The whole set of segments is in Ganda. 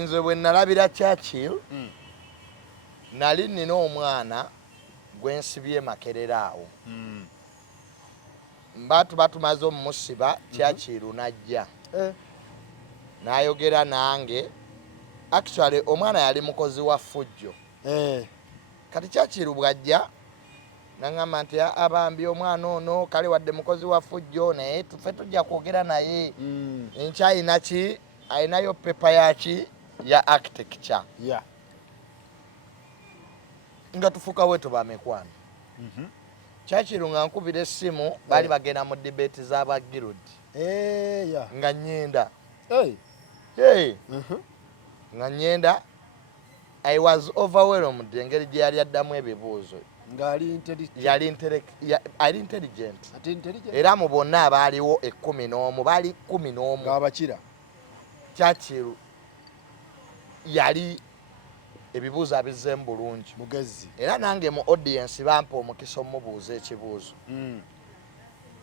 nze bwe nalabira Churchill nali nina omwana gwensibye Makerere awo tuba tumaze omusiba Churchill najja n'ayogera nange. Actually omwana yali mukozi wa ffujjo kati Churchill bw'ajja nangamba nti abambi omwana ono kale wadde mukozi wa ffujjo naye tufe tujja kwogera naye enkya ayinayo pepa yaki ya architecture nga tufuka wetu bamekwano. Churchill nga nkubira essimu bali bagenda mu debate z'aba Giroud nga nyenda nga nyenda. I was overwhelmed engeri gye yali addamu ebibuuzo yali intelligent era mu bonna abaaliwo 11 baali 11 ng'abakira. Churchill yali ebibuuzo abizzeemu bulungi mugezi era nange mu audience bampa omukisa omubuuza ekibuuzo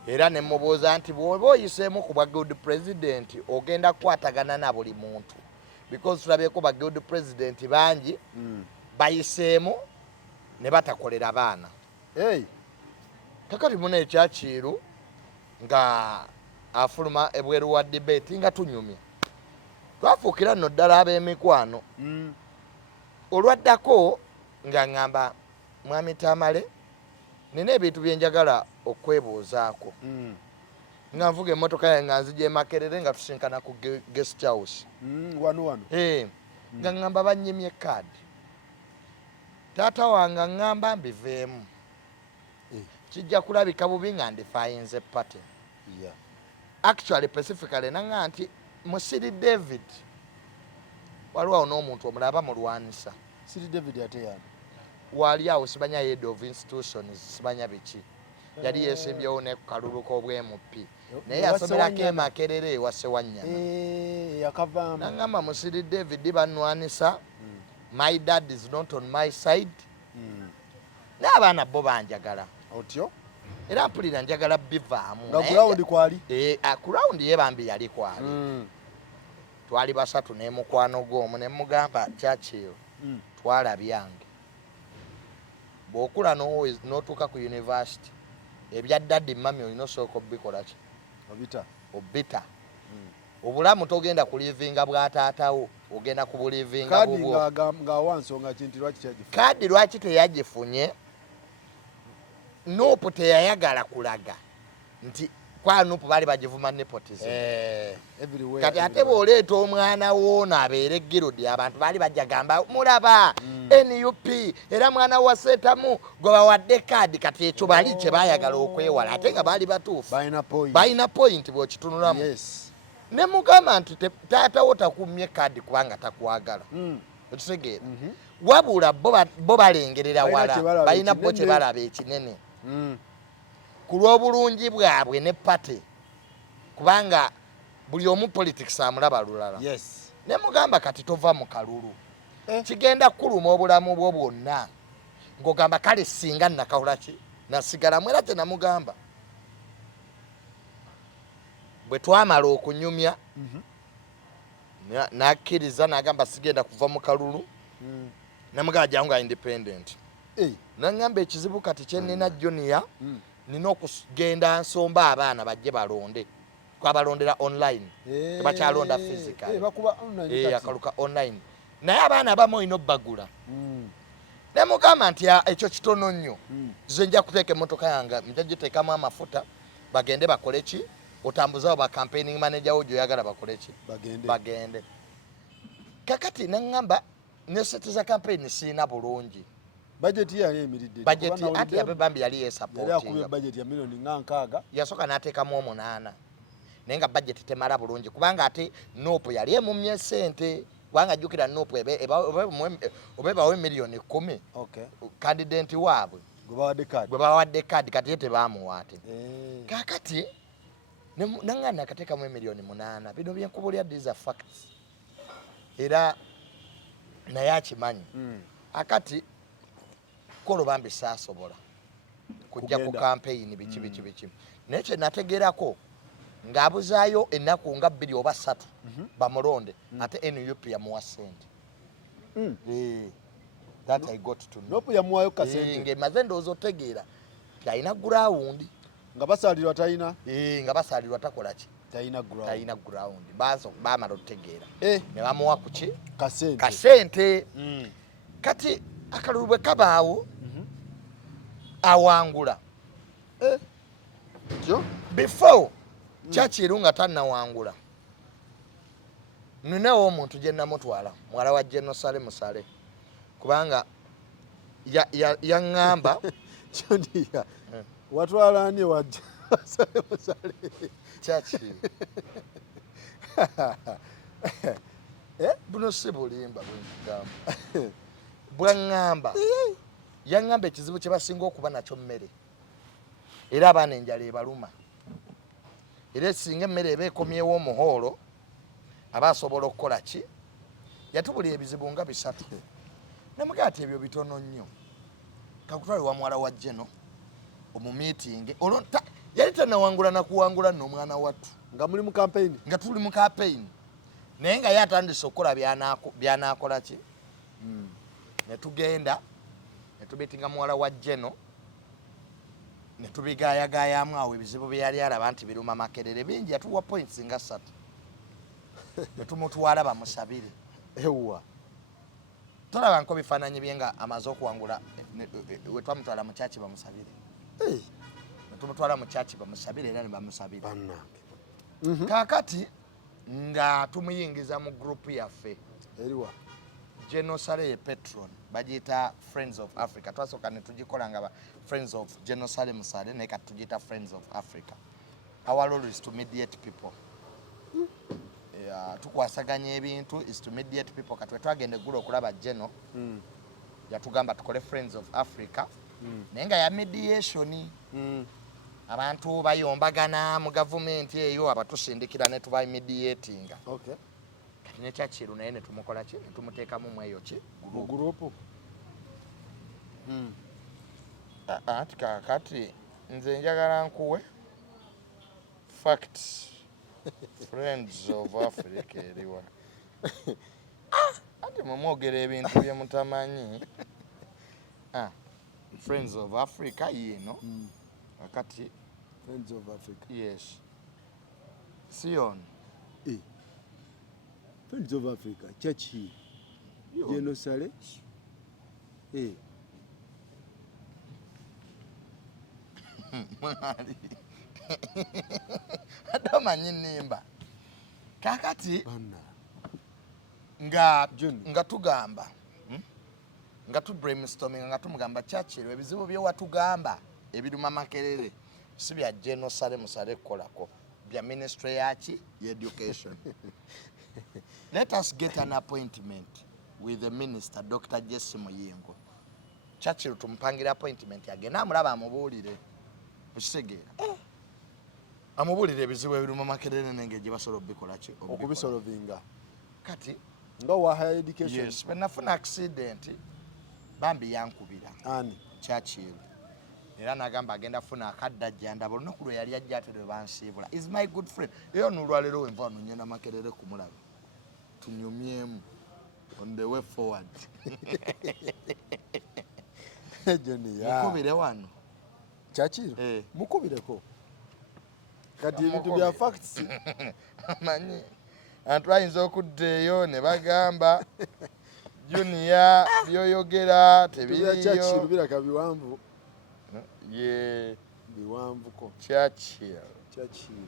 era ne mubuuza nti bw'oba oyiseemu ku bwa good president ogenda kukwatagana na buli muntu because tulabyeko ba good president bangi bayiseemu ne batakolera baana. Kakati mune Churchill nga afuluma ebweru wa debate nga tunyumya twafuukira nno ddala ab'emikwano. Olwaddako nga ngamba mwami Tamale nina ebintu bye njagala okwebuuzaako nga nvuga emmotoka yange nga nzija Makerere nga tusinkana ku guest house wano nga ngamba bannyimye kaadi. Taata wange ngamba mbiveemu kijja kulabika bubi nga ndifayinze pate. Actually specifically nanga nti Musiri David waliwo n'omuntu omulaba mulwanisa. Siri David ate yani wali awo sibanya head of institutions sibanya biki yali yesimbyewo ne kalulu k'obwemupi naye yasomerako e Makerere wase Wanyama yakavaamu. Nangamba Musiri David banwanisa. My dad is not on my side. N'abaana bo banjagala otyo era mpulira njagala bivaamu nga ground kwali ground ye bambi yali kwali. Twali basatu ne mukwano gw'omu ne mugamba Churchill twalabyange bw'okula n'otuuka ku university ebya daddy mami olina osooka obikola ki obita. Obulamu togenda kulivinga bwataatawo ogenda kubulivinga bubwo. Kaadi lwaki teyagifunye Nuupu teyayagala kulaga nti kwa Nuupu baali bagivuma nepotism. Kati ate bw'oleeta omwana w'ono abeere Giroud abantu baali bajagamba mulaba NUP era mwana wa Setamu gwe bawadde kaadi kati ekyo bali kye baayagala okwewala ate nga baali batuufu balina point bw'okitunulamu. Ne mugamba nti taata wo takumye kaadi kubanga takwagala. Otutegeera wabula bo balengerera wala balina bo kye balaba ekinene ku lw'obulungi bwabwe ne pate kubanga buli omu politics amulaba lulala. Ne mugamba kati tova mu kalulu kigenda kuluma obulamu bwo bwonna ng'ogamba kale singa nakawula ki nasigalamu. Era te namugamba bwe twamala okunyumya n'akkiriza n'agamba sigenda kuva mu kalulu namugamba jangu nga independent. Nangamba ekizibu kati kye nina Junior nina okugenda nsomba abaana bajje balonde twabalondera online tebakyalonda physical akaluka online naye abaana abamu olina obbagula. Ne mugamba nti ekyo kitono nnyo nze nja kuteeka emmotoka yange nja giteekamu amafuta bagende bakole ki otambuzawo ba campaigning manager wo gy'oyagala bakole ki bagende. Kakati nangamba ne seti za campaign siina bulungi budget yali emiridde budget ati yabe bambi yali yesupport ya budget ya milioni 6 yasoka n'ateekamu 8 naye nga budget temala bulungi kubanga ate Nuupu yali emumye sente kubanga jjukira Nuupu obebawe milioni 10 candidate waabwe gwe bawadde kaadi kati ye tebaamuwa ate. Kakati nangana akateekamu milioni 8 bino byenkubulya these are facts era naye akimanyi akati kolo bambi saasobola kujja ku campaign biki naye kye nategerako ng'abuzaayo ennaku nga 2 oba 3 bamulonde ate NUP yamuwa ssente. That I got to know. Nopu yamuwayo kasente. Ng'emaze ndowooza otegeera talina ground. Nga basalirwa talina? Nga basalirwa takola ki? Talina ground. Baamala otegeera. Ne bamuwa ku ki? Kasente. Kati akalulu bwe kabaawo awangula. Before Churchill nga tannawangula ninawo omuntu gye namutwala mwala wa General Sale Musale kubanga yaŋŋamba kyondiya watwala ani wa Sale Musale Churchill buno si bulimba bwengamba bwaŋŋamba yaŋŋamba ekizibu kye basinga okuba nakyo mmere era abaana enjala ebaluma era singa emmere eba ekomyewo omuhoolo aba asobola okukola ki yatubula ebizibu nga 3 namugaa ati ebyo bitono nnyo kakutwale wa mwala wa Jeno omumiitingi yali tannawangula nakuwangula nno omwana wattu nga muli mu campaign nga tuli mu campaign naye nga yatandise okukola byanakola ki ne tugenda ne tubitinga mwala wa Jeno ne tubigaayagaayamu awo ebizibu bye yali alaba nti biruma Makerere bingi yatuwa points nga 3 ne tumutwala bamusabire ewa tolaba nko bifaananyi bye nga amaze okuwangula we twamutwala mu kyaki bamusabire ne tumutwala mu kyaki bamusabire era ne bamusabire kaakati nga tumuyingiza mu gurupu yaffe eriwa General Sale Petron bagiyita Friends of Africa twasooka ne tugikola nga Friends of General Sale Musale naye kati tugiyita Friends of Africa. Our role is to mediate people. Tukwasaganya ebintu is to mediate people. Kati twagenda eggulo okulaba General yatugamba tukole Friends of Africa naye nga ya mediation abantu bayombagana mu gavumenti eyo abatusindikira ne tuba mediatinga. Kati ne Churchill naye ne tumukola ki ne tumuteekamu mu eyo ki mu gurupu ati kaakati nze njagala nkuwe facts Friends of Africa eriwa ati mumwogera ebintu bye mutamanyi Friends of Africa yino kakati Friends of Africa yes Sion Friends of Africa Churchill General Sale mwali adamanyi nimba kakati nga tugamba nga tu brainstorming nga tumugamba Churchill ebizibu bye watugamba ebiruma Makerere si bya General Sale Musale kolako bya ministry yachi education. Let us get an appointment with the minister Dr. Jesse Muyingo. Churchill tumpangira appointment agenda amulaba amubuulire bukisegeera amubuulire ebizibu ebiruma Makerere nenge gye basobola obikola ki okubisolovinga kati nga wa higher education. Yes, when nafuna accident bambi yankubira ani Churchill era nagamba agenda funa akadda jjandaba olunaku lwe yali ajja ate lwe bansiibula is my good friend eyo nolwalero wenva nonyenda Makerere kumulaba tunyumyemu on the way forward Johnny ya mukubire wano Churchill mukubireko kati ebintu bya facts amanyi abantu ayinza okudda eyo ne bagamba Junior byoyogera tebiriyo Churchill biraka biwanvu ye biwanvu ko Churchill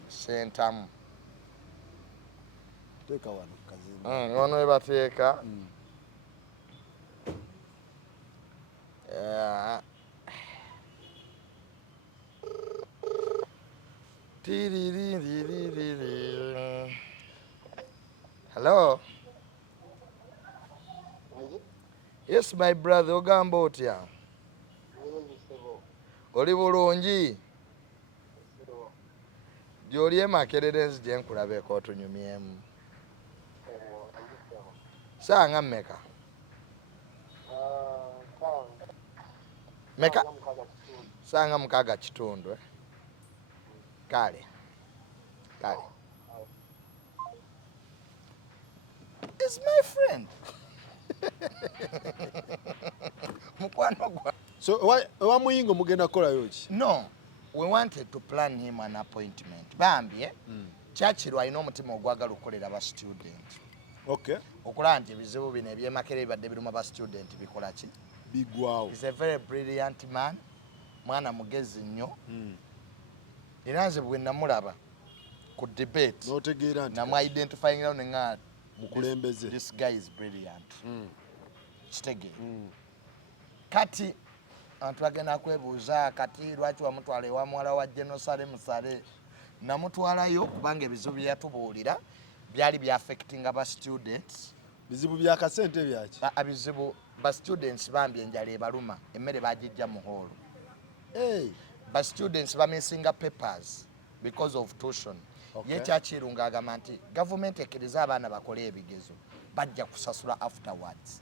sentamu teka wano kazini wano webateeka hello yes my brother ogamba otya oli bulungi gy'oli e Makerere nzije nkulabeko otunyumyemu sanga mmeka sanga 6 kale kale is my friend mukwano gwa. So ewa Muyingo mugenda kolayo ki? No, we wanted to plan him an appointment. Bambye Churchill alina omutima ogwagala okukolera ba student. Okay. Okulaba nti ebizibu bino ebyemakere bibadde biruma ba student bikola ki? Bigwawo. He's a very brilliant man. Mwana mugezi nnyo. Era nze bwe namulaba ku debate. N'otegeera nti namu identifying out nga mukulembeze. This guy is brilliant. Kitege. Kati abantu bagenda kwebuuza kati lwaki wamutwala ewa muwala wa Jerusalem Sale. Namutwalayo kubanga ebizibu bye yatubuulira byali bya affecting aba students. Bizibu bya kasente byaki? Abizibu ba students bambi enjala ebaluma emmere bagijja mu hall. Hey. Ba students ba missing papers because of tuition. Okay. Ye kyakirunga agamba nti government ekkiriza abaana bakole ebigezo bajja kusasula afterwards.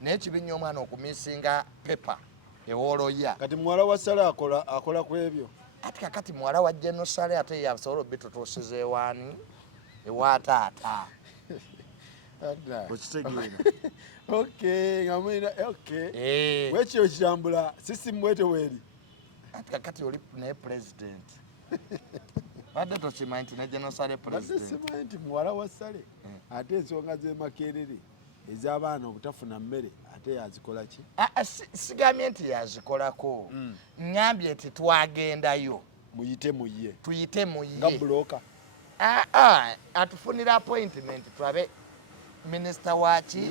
Naye kibinya omwana okumisinga paper ewoloya. Kati muwala wa Sale akola ku ebyo. Ati kakati muwala wa General Sale ate yasobola bitutuusiza ewaani ewa taata. Okitegeera. Okay, ngamwina okay. Wekyo kitambula sisi mwete weri. Ati kakati oli ne president. Badde tokimanyi nti ne General Sale president. Badde simanyi nti muwala wa Sale ate ensonga z'emakerere ez'abaana obutafuna mmere ate yazikola ki? Sigambye nti yazikolako. Ngambye nti twagendayo. Muyite muye. Tuyite muye. Nga bloka. Atufunira appointment twabe minister waki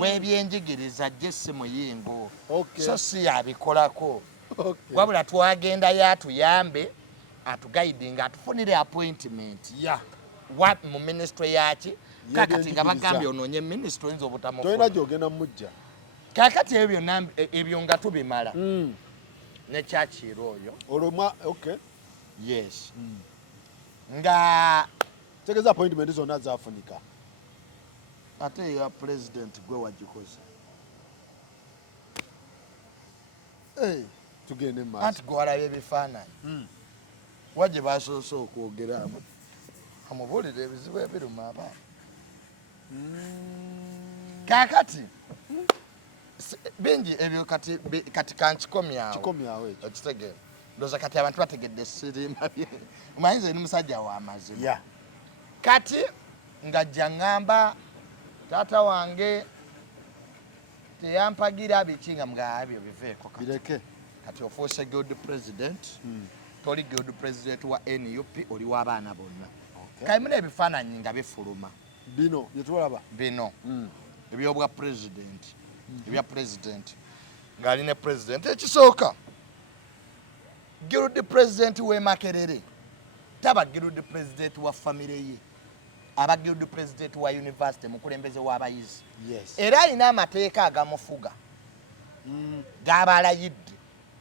w'ebyenjigiriza Jesse Muyingo. Okay. So si yabikolako. Okay. Wabula twagendayo atuyambe atuguiding atufunire appointment. Yeah. What mu ministry yaki? Kakati nga bagambye onoonye ministry oyinza obutamufuna. Toyina gy'ogenda mujja. Kakati ebyo nga tubimala. Ne Churchill oyo. Olwo okay. Yes. Nga tegeza appointment zonna zaafunika. Ate ya president gwe wagikoze. Tugende maaso. Anti gwalabye ebifaananyi. Wajje basoose okwogeramu. Amubuulira ebizibu ebiruma abaana. Kakati bingi ebyo kati kankikomyawo. Kikomyawo ekyo. Okitegeera. Ndowooza kati abantu bategedde sirima bye. Omanyi ni musajja w'amazima. Yeah. Kati ngajja ngamba taata wange teyampagira biki nga mga ebyo biveeko kati. Bireke. Kati ofuuse guild president. Toli guild president wa NUP oli w'abaana bonna. Okay. Kayimuna ebifaananyi nga bifuluma. Bino byetulaba. Bino. Ebyobwa president. Ebya president. Ng'ali ne president ekisooka. Guild president w'e Makerere. Taba guild president wa family ye. Aba guild president wa university mukulembeze w'abayizi. Yes. Era alina amateeka agamufuga. G'abalayidde.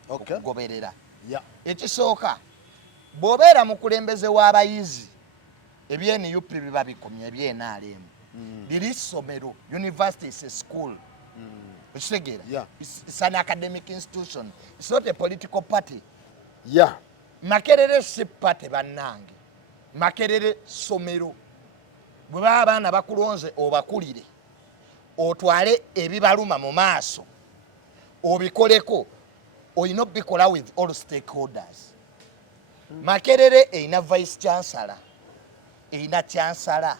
Okay. Okugoberera. Yeah. Ekisooka bw'obeera mukulembeze w'abayizi ebye-NUP biba bikomye ebye-NRM. Liri ssomero. University is a school. Okitegeera? Yeah. It's an academic institution. It's not a political party. Yeah. Makerere si party bannange. Makerere ssomero. Bwe baba abaana bakulonze obakulire. Otwale ebibaluma mu maaso. Obikoleko. Oyina obikola with all stakeholders. Makerere eyina vice chancellor. Eyina chancellor.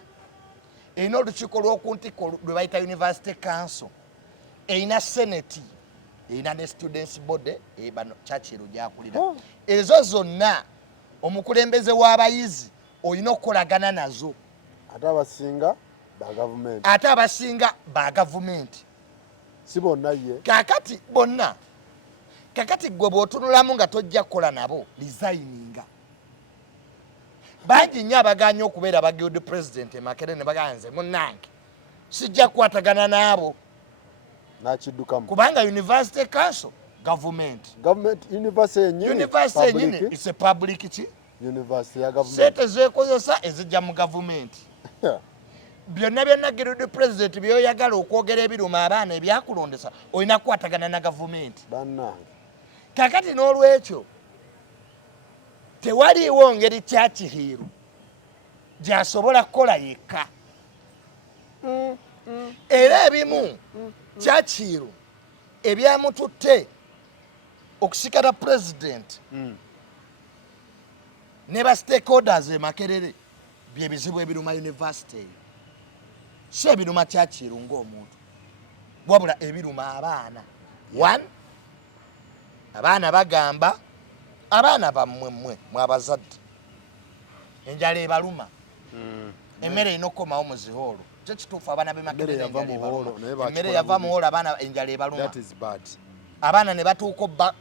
Eyina olukiiko lw'okuntiko lwe bayita university council. Eyina senate. Eyina ne students body bano Churchill gyakulira. Ezo zonna omukulembeze w'abayizi oyina okukolagana nazo. Ate abasinga ba government. Ate abasinga ba government. Si bonna ye. Kakati bonna. Kakati gwe bw'otunulamu nga tojja kukola nabo resigninga. Bangi nnyo abaganya okubeera ba guild president e Makerere ne bagamba nze munnange sijja kukwatagana naabo. Nakiddukamu. Kubanga university council government. Government university yennyini. University yennyini is a public ki? University ya government. Sente zeekozesa ezijja mu government. Byonna guild president byoyagala okwogera ebiruma abaana ebyakulondesa olina kukwatagana na government. Bannange. Kakati n'olwekyo tewaliiwo ngeri Churchill gy'asobola kukola yekka. Era ebimu Churchill ebyamututte okusikala president ne ba stakeholders e Makerere bye bizibu ebiruma university so ebiruma Churchill ng'omuntu wabula ebiruma abaana. One, abaana bagamba abaana bammwe mwabazadde enjala ebaluma emmere ino okkomawo mu zihoolo kyo kituufu abaana be Makerere emmere yava mu hoolo abaana enjala ebaluma abaana ne batuuka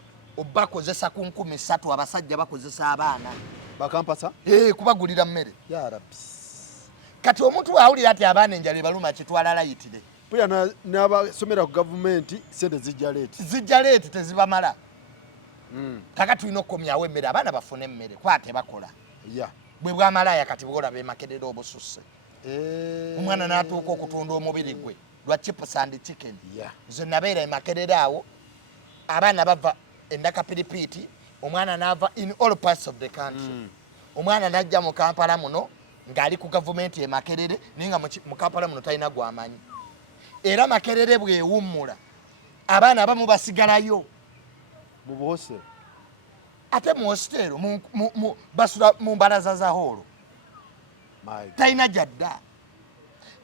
bakozesa ku 13 abasajja bakozesa abaana bakampasa kubagulira mmere. Ya Rabbi. Kati omuntu awulira ati abaana enjala ebaluma kitwala layitire puya n'abasomera ku gavumenti sente zijja leeti tezibamala. Kakati tulina okukomyawo emmere abaana bafune emmere kuba tebakola bwe bwamalaaya kati bwola be Makerere obususse omwana n'atuuka okutunda omubiri gwe lwa chips and chicken. Nze nabeera e Makerere awo abaana bava endakapiripiiti omwana n'ava in all parts of the country. Omwana n'ajja mu Kampala muno ng'ali ku gavumenti e Makerere naye nga mu Kampala muno talina gw'amanyi. Era Makerere bw'ewummula abaana abamu basigalayo mu buhose ate mu hostel basula mu mbalaza za hoolo talina jadda.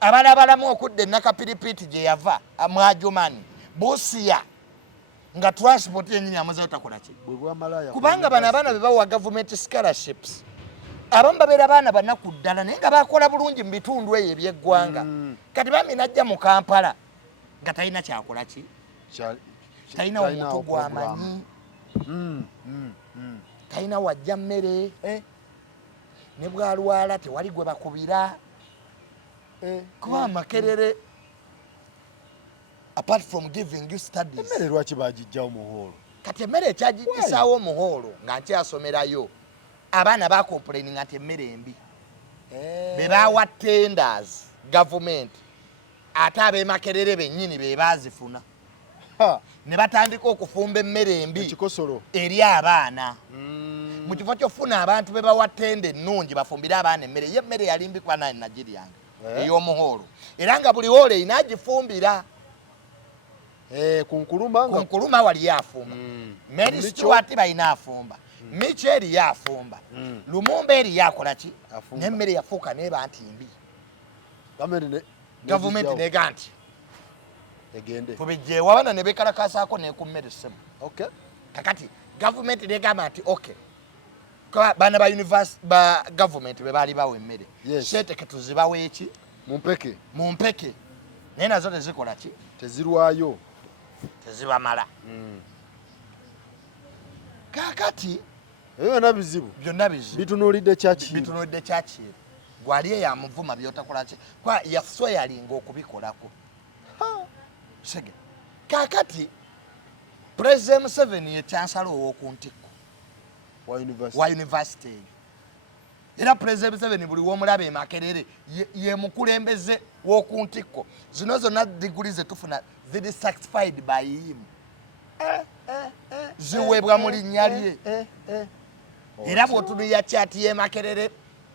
Abalabalamu okudda ennakapiripiiti gye yava Mwajumani Busia nga transport yenyini amaze takola ki kubanga bano abaana be bawa government scholarships abamu babeera baana banaku ddala naye nga bakola bulungi mu bitundu eyo ebyeggwanga. Kati bami najja mu Kampala nga talina kyakola ki talina omuntu gw'amanyi talina wajja mmere ne bwalwala tewali gwe bakubira kuba Makerere apart from giving you studies emmere lwaki bagijjawo mu hoolo kati emmere ekyagijjisaawo mu hoolo nga nkyasomerayo abaana bakomplaininga nti emmere embi be bawa tenders government ate ab'e Makerere bennyini be baazifuna ne batandika okufumba emmere embi ekikosolo eri abaana mu kifo ky'ofuna abantu be bawa tenda ennungi bafumbire abaana emmere ye emmere yalimbi kuba naye nagiryanga ey'omuhoolo era nga buli hoolo erina agifumbira kunkuluma wali yafumba Mary Stewart balina afumba Michel yafumba Lumumba eri yakola ki n'emmere yafuuka n'eba nti mbi gavumenti nega nti tubijjeewo abaana ne bekalakasaako n'ekummere ssemu kakati gavumenti negamba nti baana ba gavumenti be baali bawa emmere seeteke tuzibawo eki mu mpeke naye nazo tezikola ki tezirwayo tezibamala. Kakati byonna bizibu bitunuulidde Churchill gwali eyamuvuma byotakola ki kwa yasweyalinga okubikolako sege. Kakati President Museveni ye chancellor ow'okuntikko wa university era President Museveni buli w'omulaba e Makerere ye mukulembeze w'okuntikko zino zonna diguli ze tufuna ziri certified by him ziweebwa mu linnya lye era bw'otunulira kyati y'e Makerere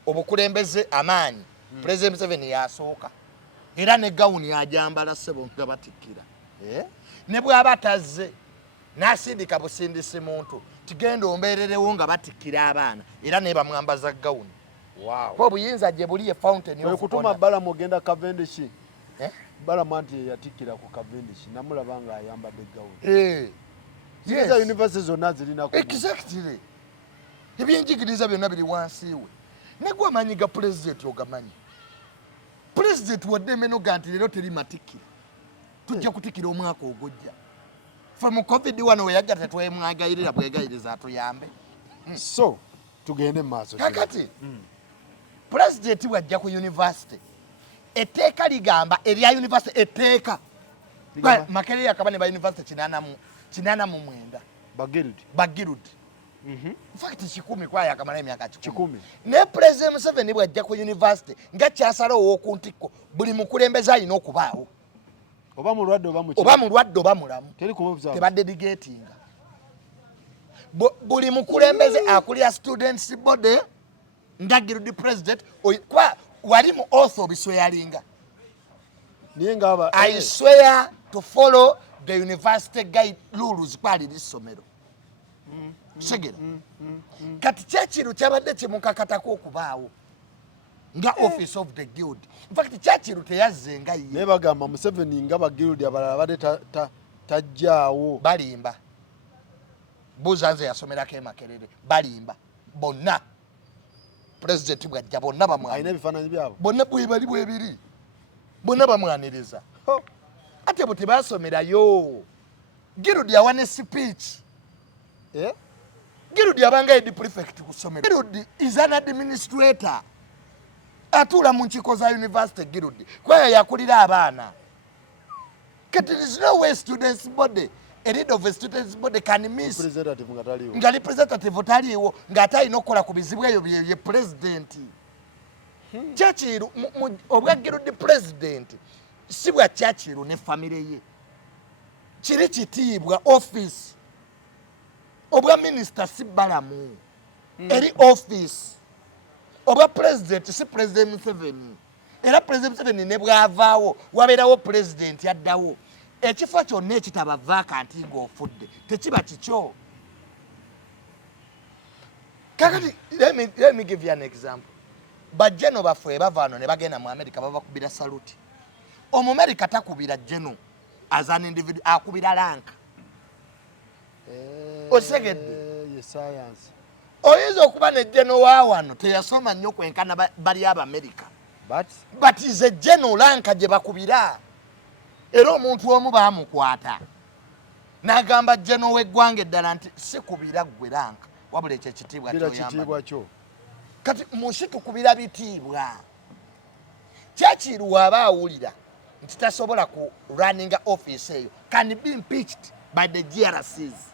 obukulembeze amaanyi President Museveni yasooka era ne gawuni yajambala ssebo nga batikkira ne bw'aba tazze n'asindika busindisi muntu tigenda ombeererewo nga batikkira abaana era ne bamwambaza gawuni ko obuyinza gye buli ye fountain okutuma Balamu ogenda Cavendish Balamu anti yatikkira ku Cavendish namulaba nga ayambadde gawuni yes university zonna zirina exactly ebyenjigiriza byonna biri wansi we negwe amanyi ga president ogamanyi president wadde emeno ga nti leero teri matikkira tujja kutikkira omwaka ogujja fe mu covid wano weyagga tetwemwagayirira bwegayiriza atuyambe so tugende maaso kakati president wajja ku university etteeka ligamba erya university etteeka Makerere yakaba ne ba university 89 bagirudi in fact 10 kwa yakamala emyaka 10 ne President Museveni bwajja ku university nga kyasala ow'okuntikko buli mukulembeze alina okubaawo oba mulwadde oba mulamu tebadedigatinga buli mukulembeze akulira students body nga Giroud president kwa wali mu oath obisweyalinga. I swear to follow the university guide rules kwali lisomero. Segera. Kati Churchill kyabadde kimukakatako okubaawo nga office of the guild. In fact Churchill teyazze nga ye. Ne bagamba Museveni nga ba guild abalala badde tajjaawo. Balimba. Buzanze yasomerako e Makerere. Balimba. Bonna. President bwajja bonna bamwana. Ayina ebifaananyi byabo. Bonna bwebali bwebiri. Bonna bamwaniriza. Ate bo tebasomerayo. Giroud yawane speech. Giroud yabanga head prefect ku ssomero. Giroud is an administrator. Atula mu nkiiko za university Giroud. Kwa yakulira abaana. Kati there is no way students body, a leader of a students body can miss. Representative ngataliwo. Nga representative taliwo ngata alina okukola ku bizibu eyo ye president. Churchill obwa Giroud president si bwa Churchill ne family ye. Kiri kitiibwa office. Obwa minister si balamu. Eri office. Obwa president si president Museveni. Era president Museveni ne bwavaawo wabeerawo president yaddawo. Ekifo kyonna ekitaba vacant ng'ofudde tekiba kikyo. Kakati let me give you an example. Bajjeno baffe bavaano ne bagenda mu America babakubira salute. Omumerika takubira jeno as an individual akubira rank. Osegedde science. Oyinza okuba ne jeno wa wano teyasoma nnyo kwenkana bali America. But is a general rank gye bakubira. Era omuntu omu baamukwata. N'agamba jeno w'eggwanga eddala nti sikubira ggwe rank. Wabula ekyo ekitiibwa kyo. Kati munsi tukubira bitiibwa. Churchill waba awulira nti tasobola ku running office eyo can be impeached by the GRCs.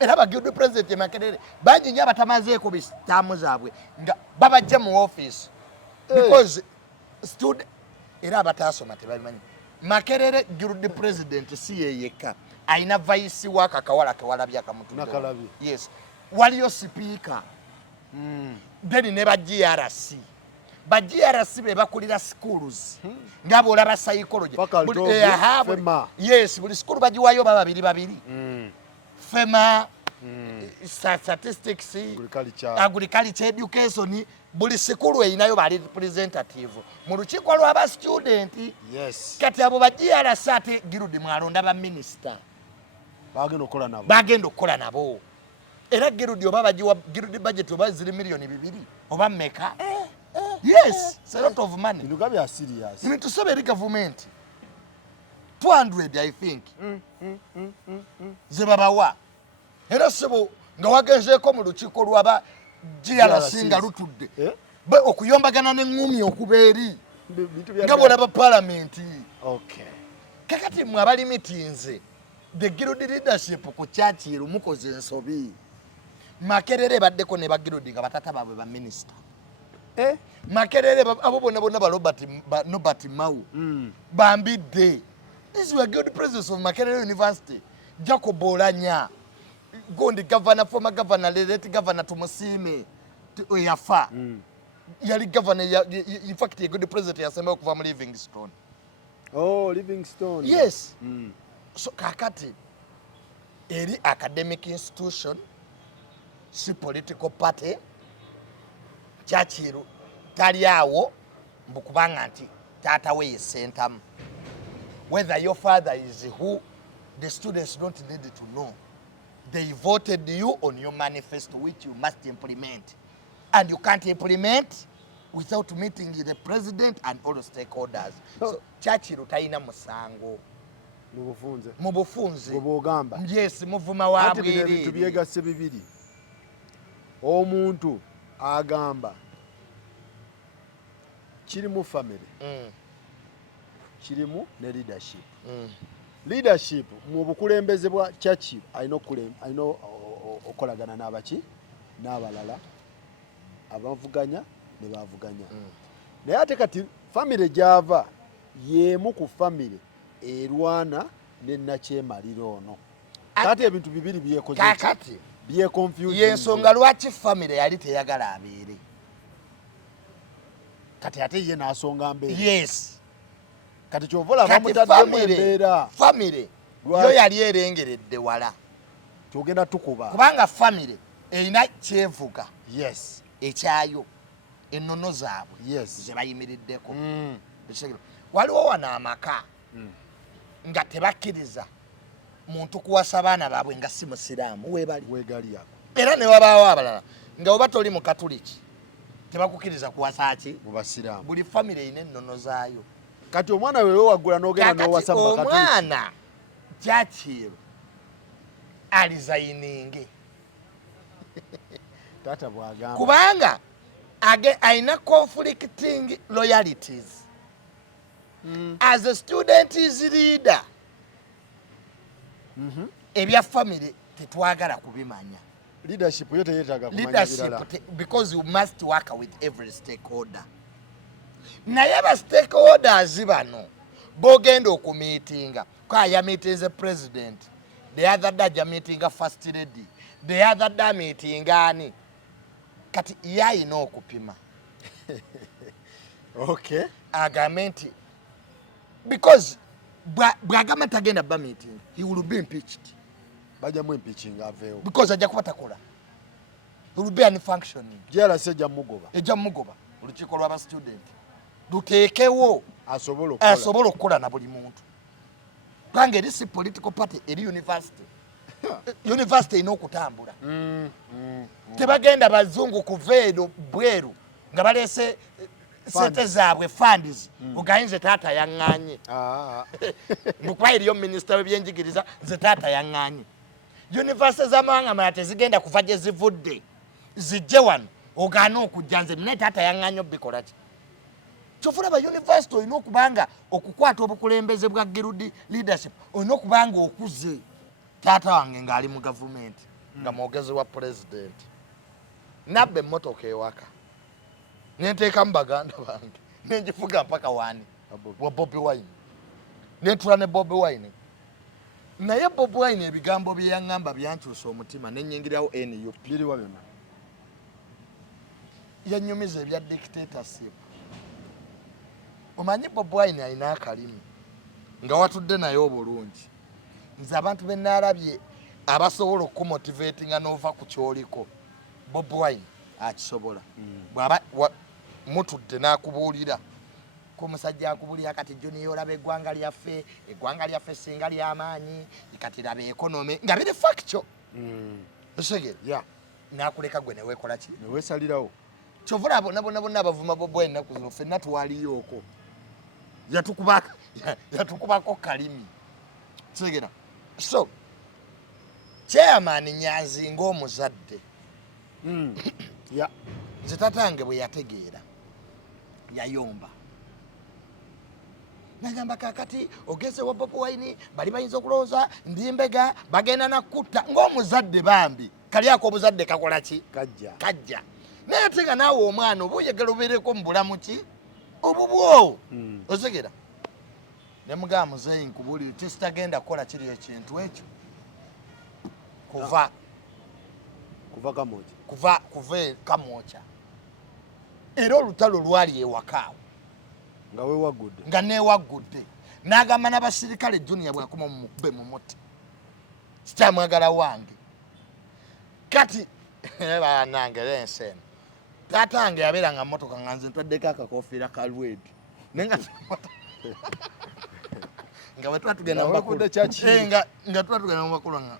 Era bagiudu president Makerere bangi nnyo abatamazeeko bisitaamu zaabwe nga babajja mu office because stood era abataasoma tebabimanyi. Makerere Giroud president si yeyeka aina vice waka kawala kewalabya kamutundo. Yes. Waliyo speaker. Then ne ba GRC. Ba GRC be bakulira schools. Ngabo olaba psychology. Yes, buli school bajiwayo babiri. FEMA, statistics, agriculture education, buli school eyinayo bali representative. Mu lukiiko lw'aba student. Yes. Kati abo ba GRC ate Giroud mwalonda ba minister. Bagenda okukola nabo. Era Giroud oba bajiwa Giroud budget oba ziri million 2 oba meka. Yes, it's a lot of money. You got to be serious. You need to serve the government. 200 I think. Zebabawa. Era sebo nga wagenzeeko mu lukiiko lw'aba GRC nga lutudde. Ba okuyombagana n'engumi okubeeri. Nga bw'olaba parliament. Okay. Kakati mwe abali meetings. The Giroud leadership ku Churchill mukoze ensobi. Makerere baddeko ne ba Giroud nga batata baabwe ba minister. Makerere abo bonna ba Robert Mau. Bambidde. This were good presidents of Makerere University. Jacob Olanya. Gondi governor, former governor, late governor Tumusime. Yafa. Yali governor, in fact, a good president yasemba okuva mu Livingstone. Oh, Livingstone. Yes. So kakati eri academic institution si political party Churchill tali awo mbukubanga nti tata we yesentamu. Whether your father is who, the students don't need to know. They voted you on your manifesto which you must implement. And you can't implement without meeting the president and all the stakeholders. So Churchill talina musango. Mubufunze. Gamba. Yes, muvuma wa bwiri. Ati bintu byegasse bibiri. Omuntu agamba kirimu family. Kirimu ne leadership. Leadership mu bukulembeze bwa Churchill alina okolagana n'abaki n'abalala abavuganya ne bavuganya. Naye ate kati family gyava yemu ku family erwana ne nakyemaliro ono. Kati ebintu bibiri byekoze. Kakati bye confusing. Yensonga lwaki family yali teyagala abeere. kati ate ye n'asonga mbeera. Yes. Kati kyovola bamutaddemu embeera. Family yo yali erengeredde wala. Kyogenda tukuba. Kubanga family erina kyevuga. Yes. Ekyayo ennono zaabwe. Yes. Ze bayimiriddeko. Waliwo wana amaka nga tebakkiriza muntu kuwasa baana baabwe nga si musiraamu weegali yako. Era ne wabaawo abalala nga oba toli mu katuliki tebakukkiriza kuwasa ki mu basiraamu. Buli family erina ennono zaayo. Kati omwana wewe wagula n'ogenda n'owasa mu bakatuliki. Omwana Churchill alizayininge taata bw'agamba kubanga aina conflicting loyalties. As a student is leader, ebya family tetwagala kubimanya. Leadership yo teyetaaga kumanya birala. Because you must work with every stakeholder. Naye ba stakeholders bano bogenda okumeetinga kwaya meeting the president, the other day meeting first lady, the other day meeting ani kati yayina okupima. Okay. Agamenti because bwagamba tagenda ba meeting, he will be impeached. Bajamu impeaching aveewo. Because ajja kuba takola. He will be unfunctioning. Jala sejja mugoba. Ejja mugoba. Olukiiko lw'aba student. Luteekewo asobola okukola na buli muntu. Kubanga eri si political party eri university. University erina okutambula. Tebagenda bazungu kuveero bweru nga baleese sente zaabwe funds ugayinze taata yaŋŋaanye. Mukuba eriyo minisita w'ebyenjigiriza nze taata yaŋŋaanye. University z'amawanga amalala tezigenda kuva gye zivudde zijje wano ogaana okujja nze naye taata yaŋŋaanye obikola ki? Kyofuna ba university olina okubanga okukwata obukulembeze bwa Girudi leadership olina okubanga okuze. Taata wange ng'ali mu gavumenti nga mwogezi wa president nabba emmotoka ewaka nenteekamu baganda bange nengifuga mpaka wani wa Bobi Wine nentula ne Bobi Wine. Naye Bobi Wine ebigambo bye yaŋŋamba byankyusa omutima nenyingirawo NUP. Biriwa byonna. Yanyumiza ebya dictatorship. Omanyi Bobi Wine alina akalimi nga watudde naye obulungi. Nze abantu be naalabye abasobola okumotivatinga n'ova ku kyoliko Bobi Wine akisobola. Bw'aba mutudde n'akubuulira ko musajja akubuulira kati Junior olaba eggwanga lyaffe singa ly'amaanyi kati laba economy nga biri factual. Osegere n'akuleka gwe ne weekola ki? Ne weesalirawo. Kyovula bonna abavuma Bobi Wine ennaku zino ffenna twaliyooko. Yatukubako kalimi. Segera. So, chairman Nyanzi ng'omuzadde. Nze tatange bwe yategeera yayomba. Nagamba kakati ogeze wa Bobi Wine bali bayinza okulowooza ndimbega bagenda nakutta ng'omuzadde bambi. Kali ako obuzadde kakola ki? Kajja. Naye ate nga naawe omwana oba oyagala obeereko mu bulamu ki? Obubwo. Ozegera. Ne mugamba muzeeyi nkubuulire tisitagenda kukola kiri ekintu ekyo. Kuva Kamwokya. Era olutalo lwali ewakaawo. Nga neewagudde. N'agamba n'abasirikale Junior bw'akoma mukube mu muti. Sikyamwagala wange. Kati banange lensi eno. Taatange yabeeranga mmotoka nga nze ntwaddeko akakofiira ka Lwedi. Nenga nga bwe twatugenda mu bakulu nga twatugenda mu bakulu nga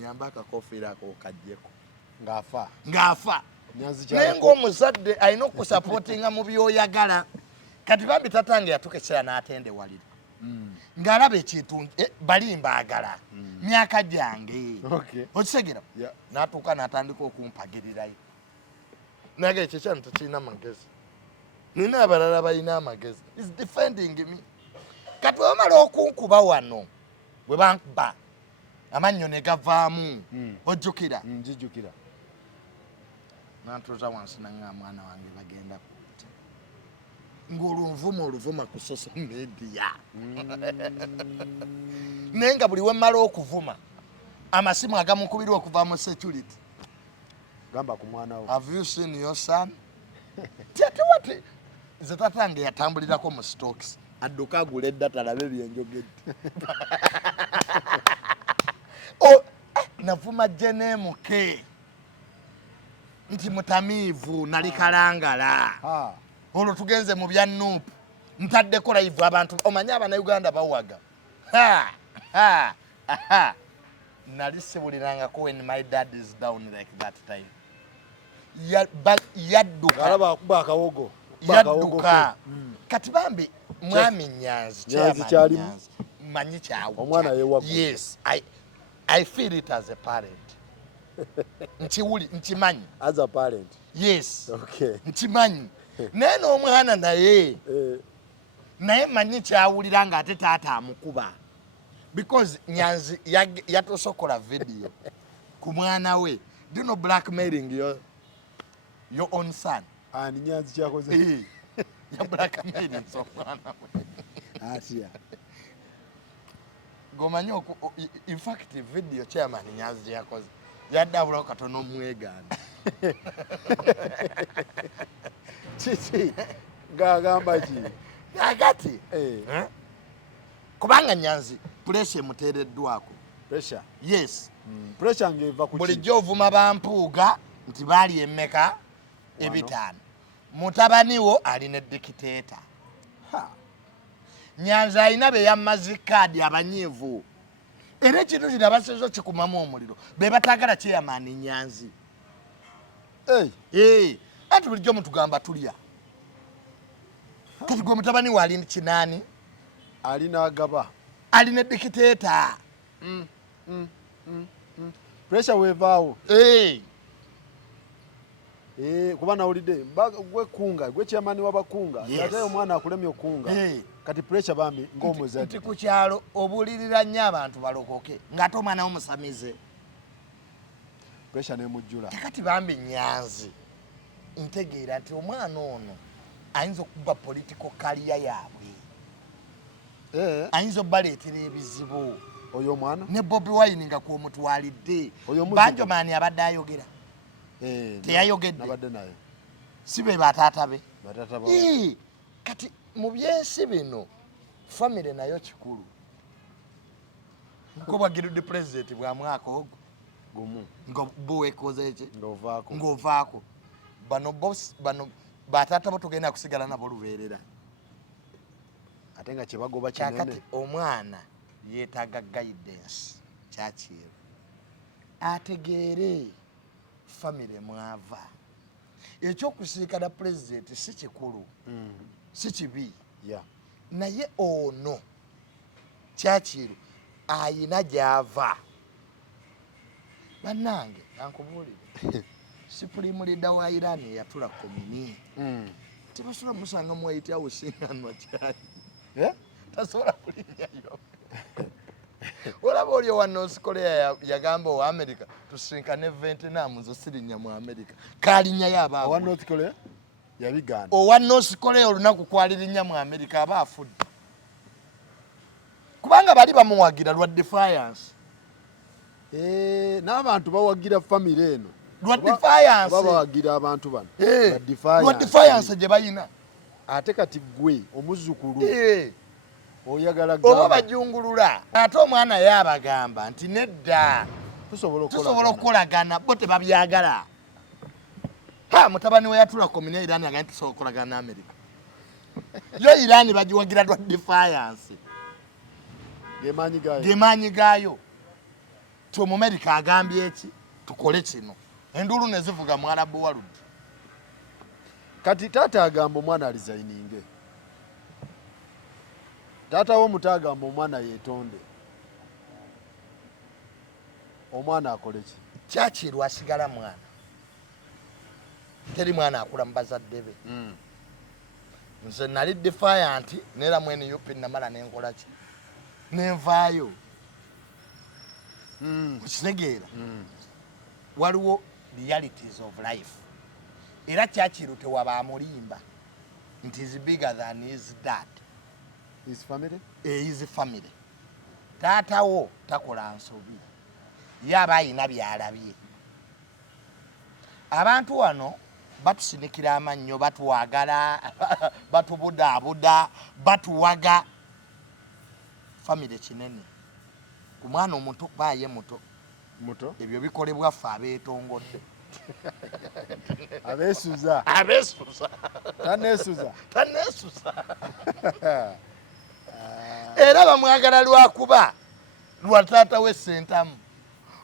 nyamba akakofiira ako kajjeko ng'afa. Naye ng'omuzadde alina okusapootinga mu by'oyagala. Kati bambi tatange yatukesera n'atendewalira ng'alaba ekintu bali mbaagala myaka gyange okisegera n'atuuka n'atandika okumpagirirayo. Naye ekyo kyano tekirina magezi. Nina abalala balina amagezi. Is defending me. Kati wamala okunkuba wano bwe bankuba amannyo ne gavaamu ojjukira. Njijjukira. Nantuuza wansi nanga mwana wange bagenda kutta. Ng'oluvuma ku social media. Naye nga buli we mmala okuvuma amasimu agamukubirwa okuva mu security. Gamba ku mwana wo. Have you seen your son? What? nze tatange yatambulirako mu stocks adduka agula eddata alabe byenjogedde navuma jenemuke nti mutamiivu nali kalangala olwo tugenze mu bya nuupu ntaddeko live abantu omanyi abannayuganda bawaga nali sibulirangako when my dad is down like that time yadduka kati bambi mwami Nyanzi manyi kyawu omwana yewaggula. Yes, I feel it as a parent. Nchimanyi. As a parent. Yes. Okay. Nchimanyi. Neno omwana naye. Naye manyi kyawulira nga ate taata amukuba. Because Nyanzi yatosokola video ku mwana we. Do you know blackmailing your own son? And Nyanzi kyakoze. Ya blackmailing so mwana we. Atia. Gomanyo in fact video chairman Nyanzi yakoze yadabula katono mwegana chichi gagamba chi agati kubanga Nyanzi pressure mutereddwako pressure. Yes. Pressure ngeva ku buli jovuma bampuuga nti bali emmeka ebitaano mutabaniwo alina dictator. Nyanzi alina be yamazi kadi abanyivu era ekintu kino abasezo kikumamu omuliro be batagala chairman Nyanzi. Ati bulijjo mutugamba tulya kati gwe mutabani wa alina kinani alina agaba alina dictator. Pressure wevaawo kuba nawulidde gwe kunga gwe chairman w'abakunga ate omwana akulemye okunga kati pressure bambi ng'omuzadde nti ku kyalo obulirira nnyo abantu balokoke ng'ate omwana w'omusamize pressure n'emujjula kati bambi Nyanzi ntegeera nti omwana ono ayinza okuba political career yaabwe ayinza obbaleetera ebizibu oyo omwana ne Bobi Wine nga kwomutwalidde Banjomani abadde ayogera teyayogedde nabadde naye si be bataata be kati mu byensi bino family nayo kikulu nko bwagirudde president bwa mwaka ogwo gumu ngo buwekoze ki ng'ovaako bano boss bano bataata bo tugenda kusigala nabo lubeerera ate nga kyebagoba kinene kati omwana yeetaaga guidance kyakiro ategeere family mwava ekyokusiikana president si kikulu si kibi naye ono kyakiro ayina gy'ava bannange ankubuulire supreme leader wa Iran yatula komini tebasula musanga mu White House ng'anwa kyali tasobola kulinyayo olaba oli owa North Korea yagamba owa America tusinkane Vietnam nzo sirinya mu America kalinyayo abaawo owa North Korea yabigaana owa North Korea olunaku kwalirinya mu America aba afudde kubanga bali bamuwagira lwa defiance n'abantu bawagira family eno lwa defiance bawagira abantu bano lwa defiance gye bayina ate kati gwe omuzzukulu oyagala oba bajungulula ate omwana yabagamba nti nedda tusobola okukolagana bo tebabyagala mutabani we yatula komine Iran agandi tusobola okukolagana na America yo Iran bagiwagira lwa defiance gemaanyi gaayo ti Omumerika agambye eki tukole kino endulu nezivuga Mwarabu waludde kati taata agamba omwana alizayininge taata w'omuto agamba omwana yeetonde omwana akole ki kyakirwa asigala mwana teri mwana akula mu bazadde be nze nali defiant neera mwene yope namala nenkola ki nenvaayo okitegeera waliwo realities of life era kyakiru tewaba amulimba nti is bigger than his dad his family his family taatawo takola nsobi ye aba ayina byalabye abantu wano batusinikira amannyo batuwagala batubudaabuda batuwaga family kinene ku mwana omuto baye muto ebyo bikolebwa ffe abeetongodde abeesuza taneesuza era bamwagala lwakuba lwataata we Sentamu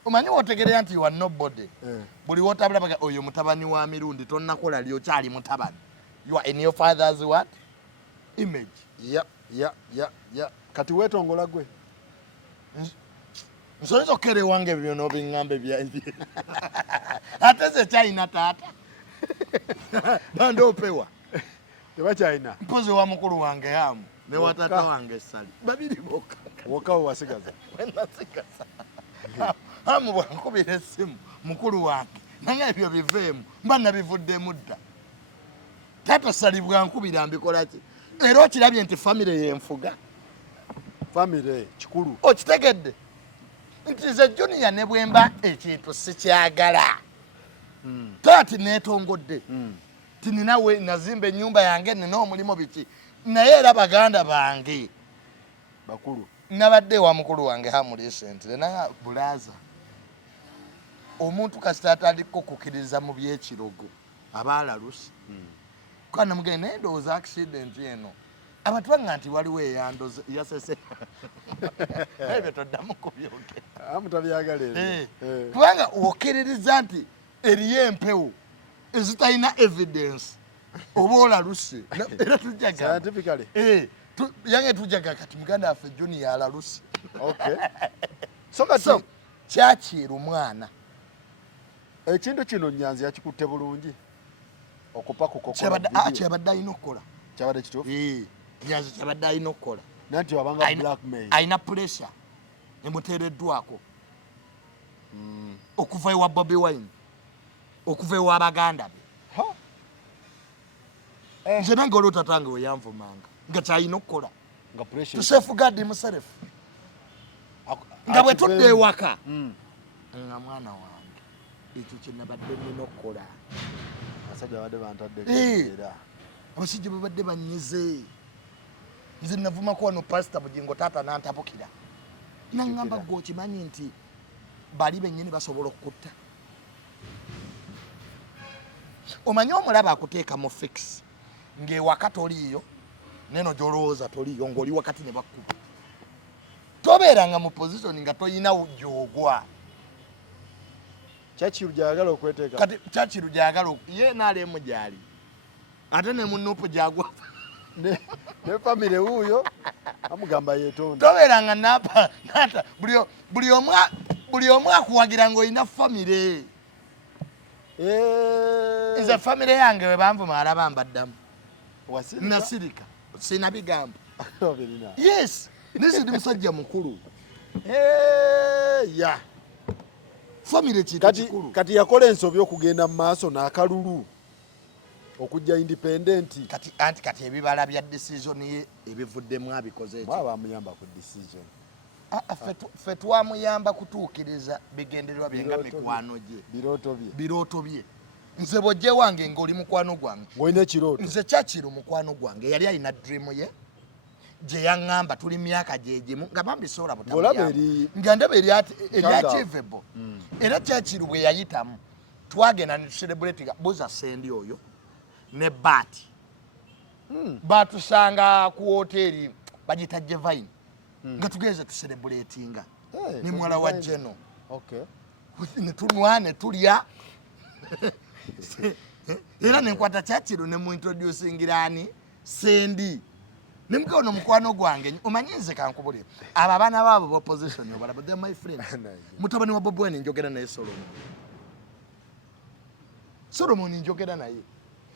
omanyi wotegerera nti wa nobody buli wotabula baga oyo mutabani wa mirundi tonnakola lyokyali mutabani you are in your father's what image kati weetongola gwe nsoyinza okukere wange ebyo n'obiŋŋambe byange ate ze kyalina taata bandoopewa tebakyalina mpozi wa mukulu wange hamu ne wa taata wange Sali babiri bokka wokawo wasigaza wenasigaza hamu bwankubira essimu mukulu wange nange ebyo biveemu mba nabivuddemu dda taata Sali bwankubira mbikola ki era okirabye nti famire yenfuga famire kikulu okitegedde nti nze Junior ne bwemba ekintu sikyagala taati neetongodde tininawe nazimba ennyumba yange nina omulimu biki naye era baganda bange bakulu nabadde wa mukulu wange hamu recently naye bulaza omuntu kasita atandika kukkiriza mu byekirogo abaalalusi kana mugende naye ndowooza accident eno abantu banga nti waliwo eyandoze yasese ebyo toddamu kubyogera mutabyagala kubanga okkereriza nti eriyo empewo ezitalina evidence oba olaluse era tujaga yange tujaga kati muganda waffe Junior alaluse so kati kyakiira omwana ekintu kino Nyanzi yakikutte bulungi okupa kyabadde alina okukola kyabadde kituufu Nyanzi kyabadde alina okukola nanti wabanga blackmail alina pressure emuteereddwako okuva ewa Bobi Wine okuva ewa baganda be nze nange olwo tatange weyanvumanga nga kyalina okukola to safeguard himself nga bwe tudde ewaka nga mwana wange ekyo kye nabadde nnina okukola abasajja babadde bantadde abasajja babadde banyize nze navumako wano pasita Bugingo taata nantabukira naŋŋamba gwe okimanyi nti bali bennyini basobola okukutta omanyi omulaba akuteeka mu fix ng'ewaka toliiyo neno gyolowooza toliiyo ng'oli wakati ne bakkuba tobeeranga mu position nga toyina gyogwa kyakiru gyayagala okweteeka kati kyakiru gyayagala ye naalemu gyali ate ne munupu gyagwa ne famire wuuyo amugamba yeetonda tobeeranga nata buli omu akuwagira ng'olina famire nze famire yange we banvuma alaba mbaddamu nasirika sina bigamba yes nezindi musajja mukulu famire kintu kikulu kati yakola ensobi okugenda mu maaso n'akalulu okujja independent kati ebibala bya decision ye ebivuddemu abikoze ekyo bamuyamba ku decision ffe twamuyamba kutuukiriza bigendererwa bye nga mikwano gye birooto bye nze bw'ojje wange ng'oli mukwano gwange ng'olina ekirooto nze Kyakiru mukwano gwange yali alina dream ye gye yaŋŋamba tuli myaka gyegimu nga bambisobola nga ndaba eri achievable era Kyakiru bwe yayitamu twagenda ne tucelebratinga Buza Sendi oyo ne Baati batusanga ku woteeri bagita Jevine nga tugenze tucelebratinga ne mwala wa Jeno ne tunwa ne tulya era nenkwata Kyakiru ne muintroducingira ani Sendi nimukano mukwano gwange omanyi nze kankubulira abo abaana baabo ba opposition obalaba they my friends mutabani wa Bobi Wine njogera naye Solomon njogera naye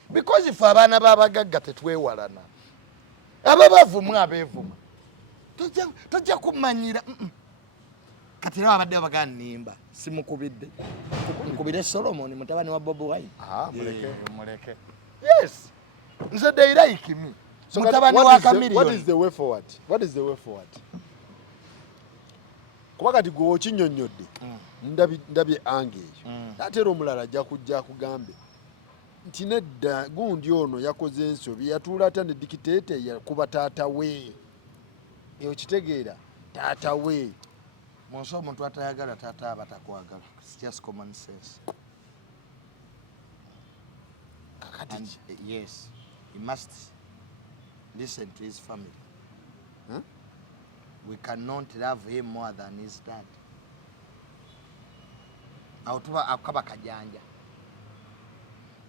because if abaana babagagga tetwewalana abo bavumwa abeevuma tojja kumanyira kati era abadde babaga nnimba simukubidde nkubire Solomon mutabani wa Bobi Wine muleke yes nze they like me mutabani wa Chameleone. What is the way forward? Kuba kati gwe okinyonnyodde ndabye ange eyo ate era omulala ajja kujja akugambe nti nedda gundi ono yakoze ensobi yatuula ate ne dikiteete yakuba taata we eyo kitegeera taata we munsi omuntu atayagala taata aba takwagala. It's just common sense. And yes, he must listen to his family. Huh? We cannot love him more than his dad. Autuba akaba kajanja.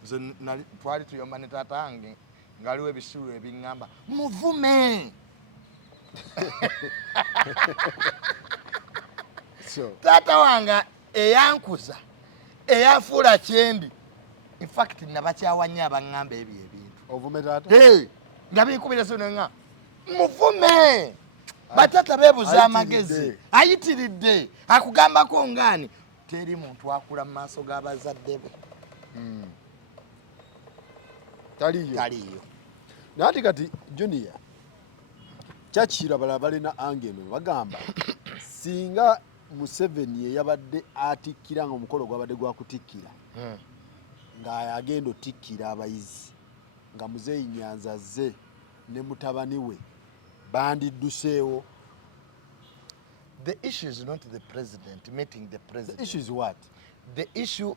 Nze twali tuyomba ne taata wange ngaliwo ebisulu ebingamba muvume. So Taata wange eyankuza eyafuula kyendi. In fact nabakyawanya abangamba ebyo ebintu. ovume taata Nga binkubira sino nga muvume. Batata beebuza amagezi. Ayitiridde. Akugambako ngani. Teri muntu akula mu maaso g'abazadde be. Taliyo. Nati kati Junior kyakira balala balina angeno bagamba singa Museveni yabadde atikkira nga omukolo gwabadde gwakutikkira nga agenda otikkira abayizi nga Muzeeyi Nyanza ze ne mutabani we bandidduseewo. The issue is not the president meeting the president. The issue is what? The issue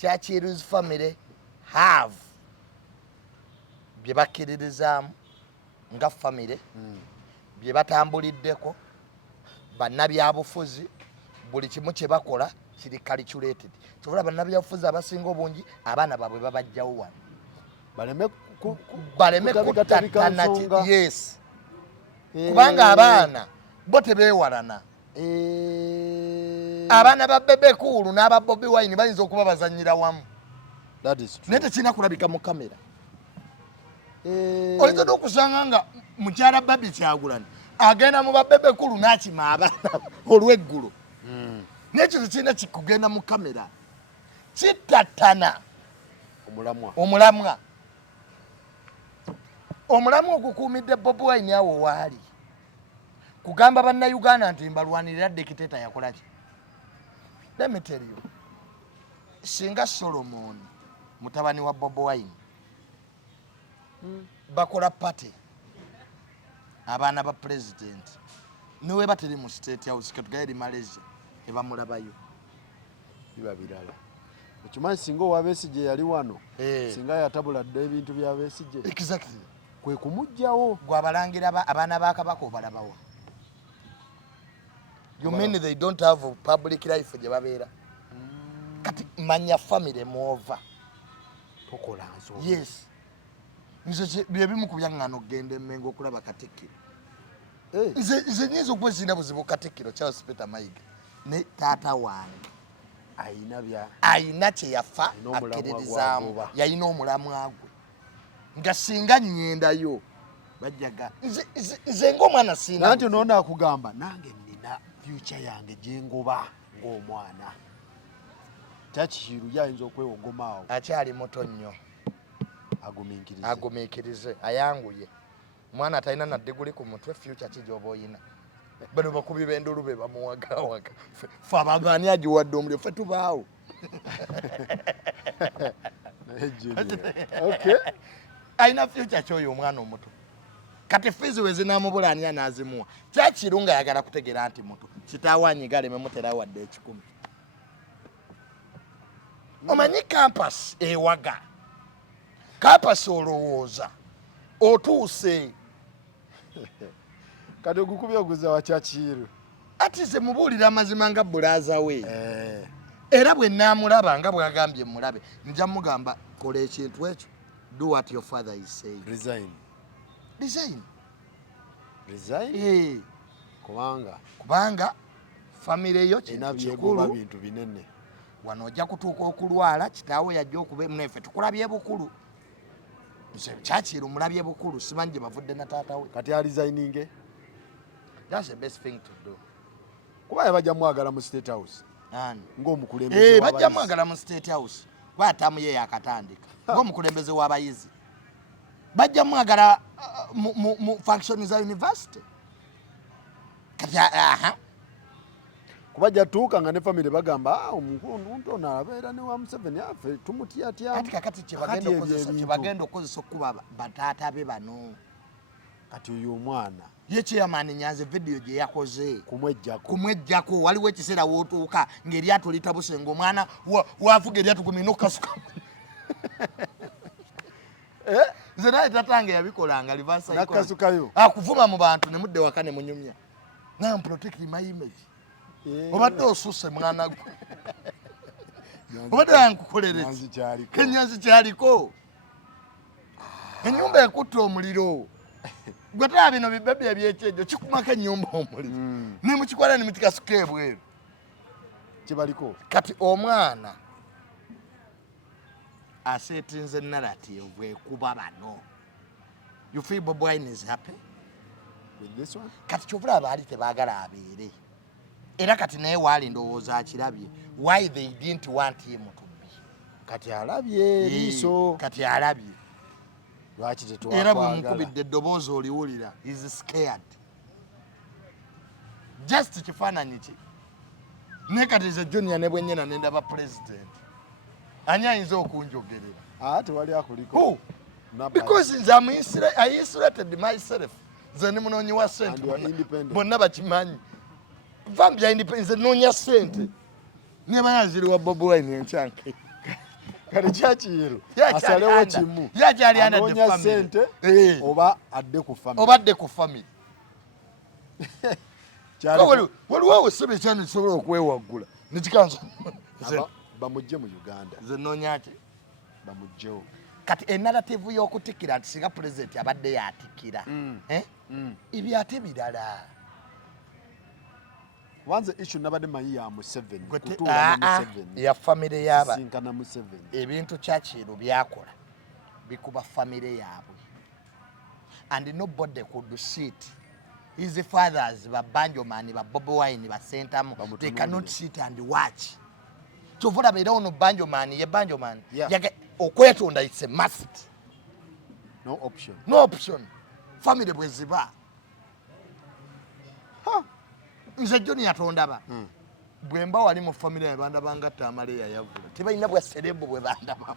Kyakiru's family have bye bakkiririzaamu nga family bye batambuliddeko bannabyabufuzi buli kimu kye bakola kiri calculated. Kyobula bannabyabufuzi abasinga obungi abaana baabwe babajjawo wano baleme kuttattana. Yes, kubanga abaana bo tebeewalana. Abaana ba Bebe Cool n'aba Bobi Wine bayinza okuba bazannyira wamu. That is true. Naye tekirina kulabika mu kamera. Oyinza n'okusanga nga mukyala Babi Kyagulanyi agenda mu ba Bebe Cool n'akima abaana olw'eggulu. N'ekyo tekirina kikugenda mu kamera. Kittattana omulamwa. Omulamwa ogukuumidde Bobi Wine awo waali. Kugamba bannayuganda nti mbalwanirira dikiteeta yakola ki? Let me tell you. Singa Solomon mutabani wa Bobi Wine bakola party abaana ba president niwe bateri mu State House katugayeri Malaysia ebamulabayo biba birala. Okimanyi singa owa Besigye yali wano singa yatabuladde ebintu bya Besigye exactly kwe kumujjawo gwabalangira abaana ba Kabaka obalabawo. You mean they don't have a public life gye babeera? Kati manya family muova tokola nso. Yes, nze bye bimu ku byaŋŋano ogenda Mmengo okulaba Katikkiro. Nze nyinza okwezinda buzibu Katikkiro Charles Peter Mayiga ne taata wange ayina kye yafa akkiririzaamu yalina omulamwa gwe nga singa nnyendayo bajjaga nze ng'omwana sina nanti noona akugamba nange nina future yange gyengoba ng'omwana. Kyakiru yayinza okwewogomaawo akyali muto nnyo agumiikirize ayanguye. Mwana atalina na diguli ku mutwe future ki gy'oba oyina. Bano bakubi b'endulu be bamuwagawaga fe abantu ani agiwadde omuliro ffe tubaawo. Okay. Ayina future kyoyo omwana omuto. Kati fizi we zinaamubula ani anaazimuwa. Kyakiru nga ayagala kutegeera nti muto kitaawe anyiga aleme mutera wadde ekikumi. Omanyi campus ewaga. Campus olowooza otuuse kati ogukubye oguza wa Kyakiru ati ze mubuulira amazima nga bulaaza we. Era bwe nnaamulaba nga bw'agambye mulabe nja mugamba kola ekintu ekyo. Do what your father is saying. Resign. Kubanga family yo kintu kikulu. Bintu binene. Wano ojja kutuuka okulwala kitaawe yajja okuba naffe tukulabye bukulu. Kyakiru mulabye bukulu simanyi gye bavudde na taata we. Kati resigning. That's the best thing to do. Kuba yabajja mwagala mu State House. Ng'omukulembeze w'abayizi. Bajja mwagala mu State House. Kwatamu ye yakatandika. Ng'omukulembeze w'abayizi. Bajja mwagala mu function za university. Kati kuba jatuuka nga ne family bagamba omuntu ono abeera ne wa Museveni afe tumutyatyamo. Kati kakati kyebagenda okozesa okuba bataata be bano. Kati oyo omwana ye chairman Nyanzi video gye yakoze kumwejjako waliwo ekiseera wootuuka ng'eryato litabuse ng'omwana waavuga eryato kuminokasuka nze naye tatange yabikolanga nakasukayo akuvuma mu bantu ne mudde waka ne munyumya naye protect my image obadde osusse mwana gwe obadde yankukolereza Kenyanzi kyaliko ennyumba ekutte omuliro gwe taa bino bibebe ebyekyejo kikumako ennyumba omuliro ne mukikola ne mukikasuka ebweru kibaliko. Kati omwana asetinze narrative ekuba bano. You feel Bobi Wine is happy with this one? Kati kyovula abaali tebaagala abeere era kati naye waali ndowooza akirabye why they didn't want him to be. Kati alabye liiso kati alabye lwaki tetwakwagala era bwemukubidde eddoboozi oliwulira is scared just kifaananyi ki ne kati ze junior ne bwennyena nendaba president ani ayinza okunjogerera tewali akuliko because nze I isolated myself nze ne munoonyi wa ssente bonna bakimanyi vambya independence noonya ssente nebaya ziri wa Bobi Wine enkyanke kale kyakiyero asalewo kimu yakyali anoonya ssente oba adde ku family waliwo osebe kyano kisobola okwewaggula nekikanza bamugje mu Uganda nze noonya ki bamugjewo. Kati enarrative y'okutikira nti singa president abadde yatikira ebyate birala wanze issue nabadde mayi ya Museveni kutuula Museveni ya family yaba sinkana Museveni ebintu kyakiro byakola bikuba family yaabwe and nobody could sit his fathers ba Banjoman ba Bobi Wine ba Sentamu they cannot sit and watch kyovula beera ono Banjoman ye Banjoman yage okwetonda it's a must no option family bweziba nze John yatondaba bwemba wali mu family abanda bangatta amaleya yavula tebalina bwa serebo bwe bandaba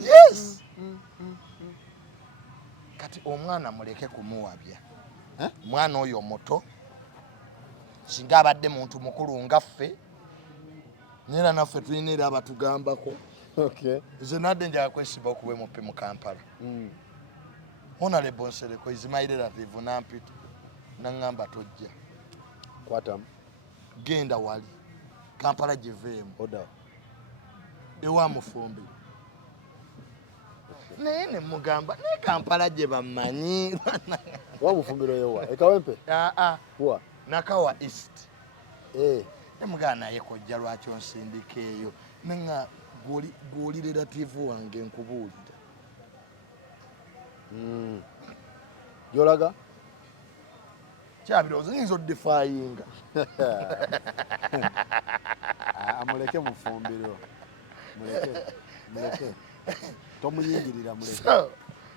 yes kati omwana muleke kumuwabya mwana oyo moto singa abadde muntu mukulu ngaffe nera naffe tulina era abatugambako nze nadde njala kwesiba okuba mupe mu Kampala Honorable Nsereko is my relative nampita nangamba tojja kwatamu genda wali Kampala giveemu oda ewa mufumbi naye ne mugamba ne Kampala gye bamanyi wa mufumbiro yewa ekawempe wa Nakawa East ne mugamba naye kojja lwaki onsindika eyo nenga gwoli relative wange nkubuulira yolaga kyabirowooza nyinza oddifayinga amuleke mufumbiro muleke tomuyingirira muleke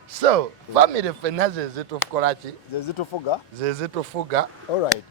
so family ffenna zezitufukola ki zezitufuga zezitufuga all right